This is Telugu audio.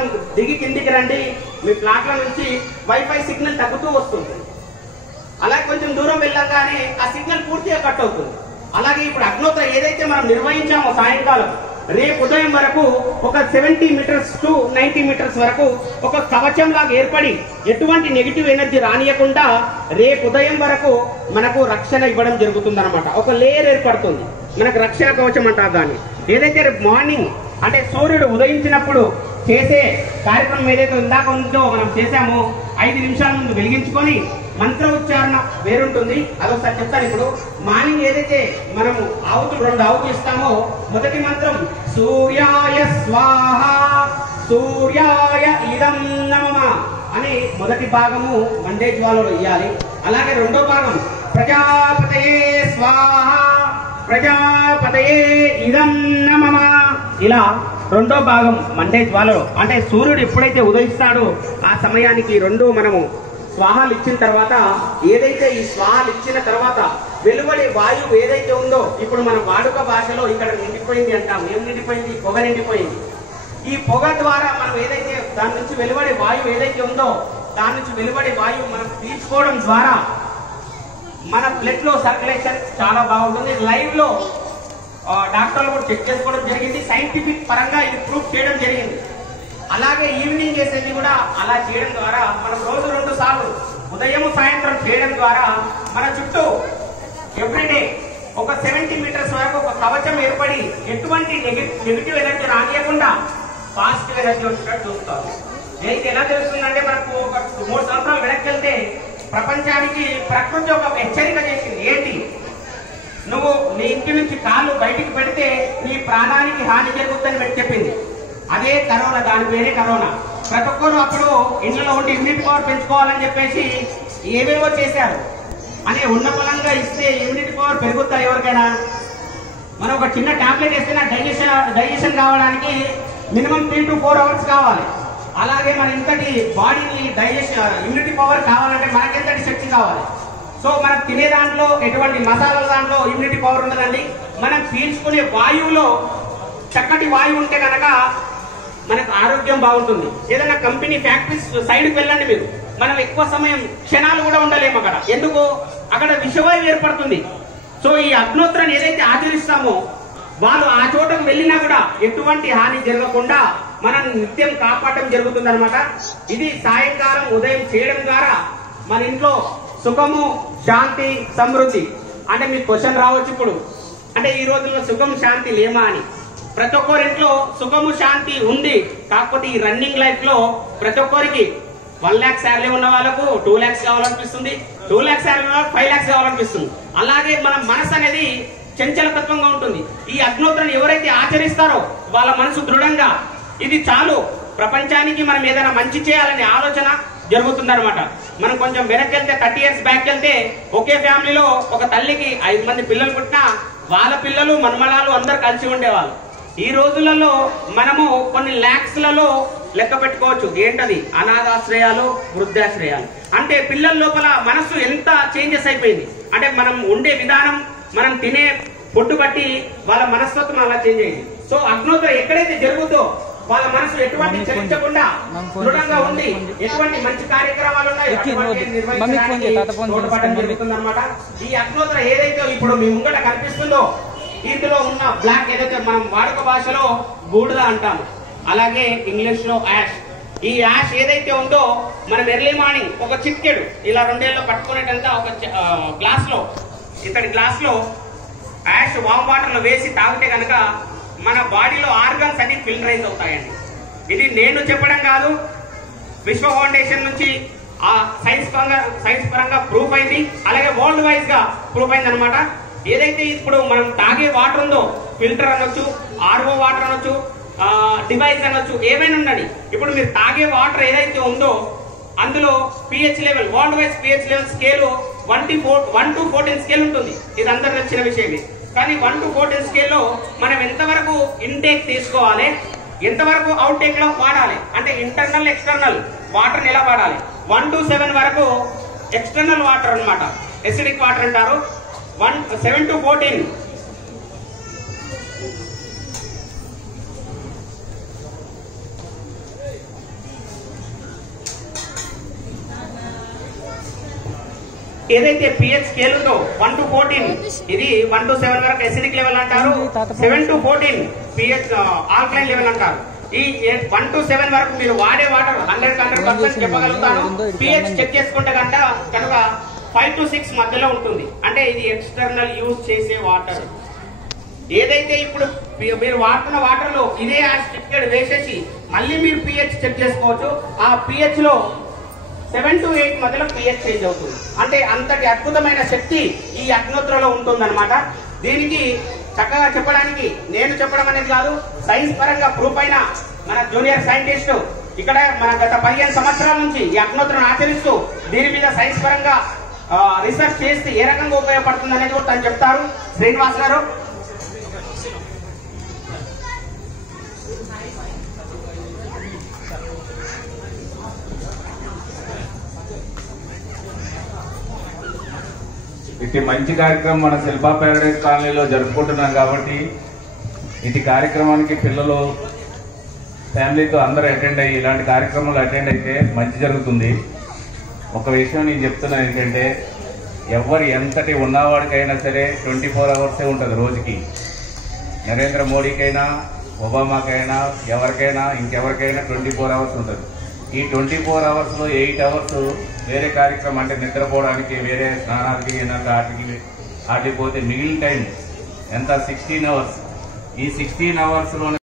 కొంచెం దిగి కిందికి రండి, మీ ప్లాట్ల నుంచి వైఫై సిగ్నల్ తగ్గుతూ వస్తుంది. అలాగే కొంచెం దూరం వెళ్ళగానే ఆ సిగ్నల్ పూర్తిగా కట్ అవుతుంది. అలాగే ఇప్పుడు అగ్నోత్ర ఏదైతే మనం నిర్వహించామో సాయంకాలం రేపు ఉదయం వరకు ఒక 70 మీటర్స్ టు 90 మీటర్స్ వరకు ఒక కవచం లాగా ఏర్పడి ఎటువంటి నెగిటివ్ ఎనర్జీ రానియకుండా రేపు ఉదయం వరకు మనకు రక్షణ ఇవ్వడం జరుగుతుంది అనమాట. ఒక లేయర్ ఏర్పడుతుంది, మనకు రక్షణ కవచం అంటారు దాన్ని. ఏదైతే రేపు మార్నింగ్ అంటే సూర్యుడు ఉదయించినప్పుడు చేసే కార్యక్రమం ఏదైతే ఇందాక ఉందో మనం చేశామో 5 నిమిషాల ముందు వెలిగించుకొని మంత్ర ఉచ్చారణ వేరుంటుంది, అదొకసారి చెప్తాను. ఇప్పుడు మార్నింగ్ ఏదైతే మనము ఆవుతులు 2 ఆవుతులు ఇస్తామో మొదటి మంత్రం సూర్యాయ స్వాహ సూర్యాయ ఇదం నమః అని మొదటి భాగము మండే జ్వాలలో ఇయ్యాలి. అలాగే రెండో భాగం ప్రజాపతయే స్వాహ ప్రజాపతయే ఇదం నమః ఇలా రెండో భాగం మండే జ్వాలలో. అంటే సూర్యుడు ఎప్పుడైతే ఉదయిస్తాడో ఆ సమయానికి రెండు మనము స్వాహాలు ఇచ్చిన తర్వాత ఏదైతే ఈ స్వాహాలు ఇచ్చిన తర్వాత వెలువడే వాయువు ఏదైతే ఉందో ఇప్పుడు మన వాడుక భాషలో ఇక్కడ నిండిపోయింది అంటాం. ఏం నిండిపోయింది? పొగ నిండిపోయింది. ఈ పొగ ద్వారా మనం ఏదైతే దాని నుంచి వెలువడే వాయువు ఏదైతే ఉందో దాని నుంచి వెలువడే వాయువు మనం పీల్చుకోవడం ద్వారా మన బ్లడ్ లో సర్క్యులేషన్ చాలా బాగుంటుంది. లైవ్ లో డాక్టర్లు కూడా చెక్ చేసుకోవడం జరిగింది, సైంటిఫిక్ పరంగా ఇది ప్రూఫ్ చేయడం జరిగింది. అలాగే ఈవినింగ్ చేసేది కూడా అలా చేయడం ద్వారా మనం రోజు 2 సార్లు ఉదయం సాయంత్రం చేయడం ద్వారా మన చుట్టూ ఎవ్రీడే ఒక 70 మీటర్స్ వరకు ఒక కవచం ఏర్పడి ఎటువంటి నెగిటివ్ ఎనర్జీ రానియకుండా పాజిటివ్ ఎనర్జీ వచ్చినట్టు చూస్తారు. దీనికి ఎలా తెలుస్తుందంటే మనకు ఒక 3 సంవత్సరాలు వెనక్కి వెళ్తే ప్రపంచానికి ప్రకృతి ఒక హెచ్చరిక చేసింది. ఏంటి? నువ్వు నీ ఇంటి నుంచి కాళ్ళు బయటికి పెడితే నీ ప్రాణానికి హాని జరుగుతుందని చెప్పింది. అదే కరోనా, దాని పేరే కరోనా. ప్రతి ఒక్కరు అప్పుడు ఇంట్లో ఉండి ఇమ్యూనిటీ పవర్ పెంచుకోవాలని చెప్పేసి ఏవేవో చేశారు. అనే ఉన్న బలంగా ఇస్తే ఇమ్యూనిటీ పవర్ పెరుగుతాయి ఎవరికైనా. మనం ఒక చిన్న టాబ్లెట్ వేస్తే డైజెషన్ కావడానికి మినిమం 3 to 4 అవర్స్ కావాలి. అలాగే మన ఇంతటి బాడీని ఇమ్యూనిటీ పవర్ కావాలంటే మనకెంతటి శక్తి కావాలి. సో మనం తినే దాంట్లో ఎటువంటి మసాలా దాంట్లో ఇమ్యూనిటీ పవర్ ఉండదండి. మనం పీల్చుకునే వాయువులో చక్కటి వాయువు ఉంటే కనుక మనకు ఆరోగ్యం బాగుంటుంది. ఏదైనా కంపెనీ ఫ్యాక్టరీస్ సైడ్కి వెళ్ళండి మీరు, మనం ఎక్కువ సమయం క్షణాలు కూడా ఉండలేము అక్కడ. ఎందుకు? అక్కడ విషవాయువు ఏర్పడుతుంది. సో ఈ అగ్నోత్రాన్ని ఏదైతే ఆచరిస్తామో వాళ్ళు ఆ చోటకు వెళ్ళినా కూడా ఎటువంటి హాని జరగకుండా మనం నిత్యం కాపాడటం జరుగుతుంది అనమాట. ఇది సాయంకాలం ఉదయం చేయడం ద్వారా మన ఇంట్లో సుఖము శాంతి సమృద్ధి. అంటే మీకు క్వశ్చన్ రావచ్చు ఇప్పుడు, అంటే ఈ రోజుల్లో సుఖం శాంతి లేమా అని. ప్రతి ఒక్కరింట్లో సుఖము శాంతి ఉంది. కాకపోతే ఈ రన్నింగ్ లైఫ్ లో ప్రతి ఒక్కరికి 1 lakh శాలరీ ఉన్న వాళ్ళకు 2 lakhs కావాలనిపిస్తుంది, 2 lakhs శాలరీ ఉన్న వాళ్ళకి 5 lakhs కావాలనిపిస్తుంది. అలాగే మన మనసు అనేది చంచలతత్వంగా ఉంటుంది. ఈ అగ్నోత్రాన్ని ఎవరైతే ఆచరిస్తారో వాళ్ళ మనసు దృఢంగా ఇది చాలు, ప్రపంచానికి మనం ఏదైనా మంచి చేయాలనే ఆలోచన జరుగుతుంది అనమాట. మనం కొంచెం వెనక్కి వెళ్తే 30 years బ్యాక్ వెళ్తే ఒకే ఫ్యామిలీలో ఒక తల్లికి 5 మంది పిల్లలు పుట్టినా వాళ్ళ పిల్లలు మనమరాలు అందరు కలిసి ఉండేవాళ్ళు. ఈ రోజులలో మనము కొన్ని lakhsలలో లెక్క పెట్టుకోవచ్చు. ఏంటది? అనాథాశ్రయాలు, వృద్ధాశ్రయాలు. అంటే పిల్లల లోపల మనసు ఎంత చేంజెస్ అయిపోయింది అంటే మనం ఉండే విధానం, మనం తినే ఫుడ్ బట్టి వాళ్ళ మనస్తత్వం అలా చేంజ్ అయింది. సో అగ్నోత్ర ఎక్కడైతే జరుగుతుందో వాళ్ళ మనసు ఎటువంటి చలించకుండా దృఢంగా ఉండి ఎటువంటి మంచి కార్యక్రమాలు ఉన్నాయో జరుగుతుందన్నమాట. ఈ అగ్నోత్ర ఏదైతే ఇప్పుడు మీ ముంగట కనిపిస్తుందో ఇందులో ఉన్న బ్లాక్ ఏదైతే మనం వాడుక భాషలో బూడిద అంటాము, అలాగే ఇంగ్లీష్ లో యాష్. ఈ యాష్ ఏదైతే ఉందో మనం ఎర్లీ మార్నింగ్ ఒక చిటికెడు ఇలా 2 ఏళ్ళు పట్టుకునేటంత ఒక గ్లాస్ లో, ఇతడి గ్లాస్ లో యాష్ వామ్ వాటర్ లో వేసి తాగితే కనుక మన బాడీలో ఆర్గన్స్ అన్ని ఫిల్టరైజ్ అవుతాయండి. ఇది నేను చెప్పడం కాదు, విశ్వ ఫౌండేషన్ నుంచి ఆ సైన్స్ పరంగా ప్రూఫ్ అయింది. అలాగే వరల్డ్ వైజ్ గా ప్రూఫ్ అయింది అనమాట. ఏదైతే ఇప్పుడు మనం తాగే వాటర్ ఉందో ఫిల్టర్ అనొచ్చు, ఆర్ఓ వాటర్ అనొచ్చు, డివైస్ అనొచ్చు, ఏమైనా ఉండండి. ఇప్పుడు మీరు తాగే వాటర్ ఏదైతే ఉందో అందులో pH level, world wise pH level scale 1 to 14 scale ఉంటుంది. ఇది అందరు నచ్చిన విషయమే. కానీ 1 to 14 స్కేల్లో మనం ఎంతవరకు ఇంటేక్ తీసుకోవాలి, ఎంతవరకు అవుట్ టేక్ లో వాడాలి, అంటే ఇంటర్నల్ ఎక్స్టర్నల్ వాటర్ ఎలా వాడాలి. 1 to 7 వరకు ఎక్స్టర్నల్ వాటర్ అన్నమాట, ఎసిడిక్ వాటర్ అంటారు. 7 to 14 7 ఏదైతే పిహెచ్ స్కేల్ ఉందో 1 to 14, ఇది 1 to 7 వరకు ఎసిడిక్ లెవెల్ అంటారు. 7 to 14 పిహెచ్ ఆల్కలైన్ లెవెల్ అంటారు. ఈ 1 to 7 వరకు మీరు వాడే వాటర్ 100% చెప్పగలుగుతాను. పిహెచ్ చెక్ చేసుకుంటే కనుక 5 to 6 మధ్యలో ఉంటుంది. అంటే ఇది ఎక్స్టర్నల్ యూజ్ చేసే వాటర్. ఏదైతే ఇప్పుడు మీరు వాడుతున్న వాటర్ లో ఇదే యాసిడ్ వేసేసి మళ్ళీ మీరు పిహెచ్ చెక్ చేసుకోవచ్చు. ఆ పిహెచ్ లో 7 to 8 మధ్యలో పిహెచ్ చేంజ్ అవుతుంది. అంటే అంతటి అద్భుతమైన శక్తి ఈ అగ్నిహోత్రలో ఉంటుందన్నమాట. దీనికి చక్కగా చెప్పడానికి నేను చెప్పడం అనేది కాదు, సైన్స్ పరంగా ప్రూఫ్ అయిన మన జూనియర్ సైంటిస్ట్ ఇక్కడ మన గత 15 సంవత్సరాల నుంచి ఈ అగ్నిహోత్రను ఆచరిస్తూ దీని మీద సైన్స్ పరంగా రీసెర్చ్ చేస్తే ఏ రకంగా ఉపయోగపడుతుంది అనేది కూడా తను చెప్తారు. శ్రీనివాస్ గారు. ఇటు మంచి కార్యక్రమం మన శిల్పా ప్యారడైజ్ కాలనీలో జరుపుకుంటున్నాం కాబట్టి ఇటు కార్యక్రమానికి పిల్లలు ఫ్యామిలీతో అందరూ అటెండ్ అయ్యి ఇలాంటి కార్యక్రమాలు అటెండ్ అయితే మంచి జరుగుతుంది. ఒక విషయం నేను చెప్తున్నాను ఏంటంటే, ఎవరు ఎంతటి ఉన్నవాడికైనా సరే 24 hours ఉంటుంది రోజుకి. నరేంద్ర మోడీకైనా ఒబామాకైనా ఎవరికైనా ఇంకెవరికైనా 24 hours ఉంటుంది. ఈ 24 hoursలో 8 hours వేరే కార్యక్రమం అంటే నిద్రపోవడానికి, వేరే స్నానాలకి ఆటికి పోతే మిగిలిన టైం ఎంత 16 hours. ఈ 16 hours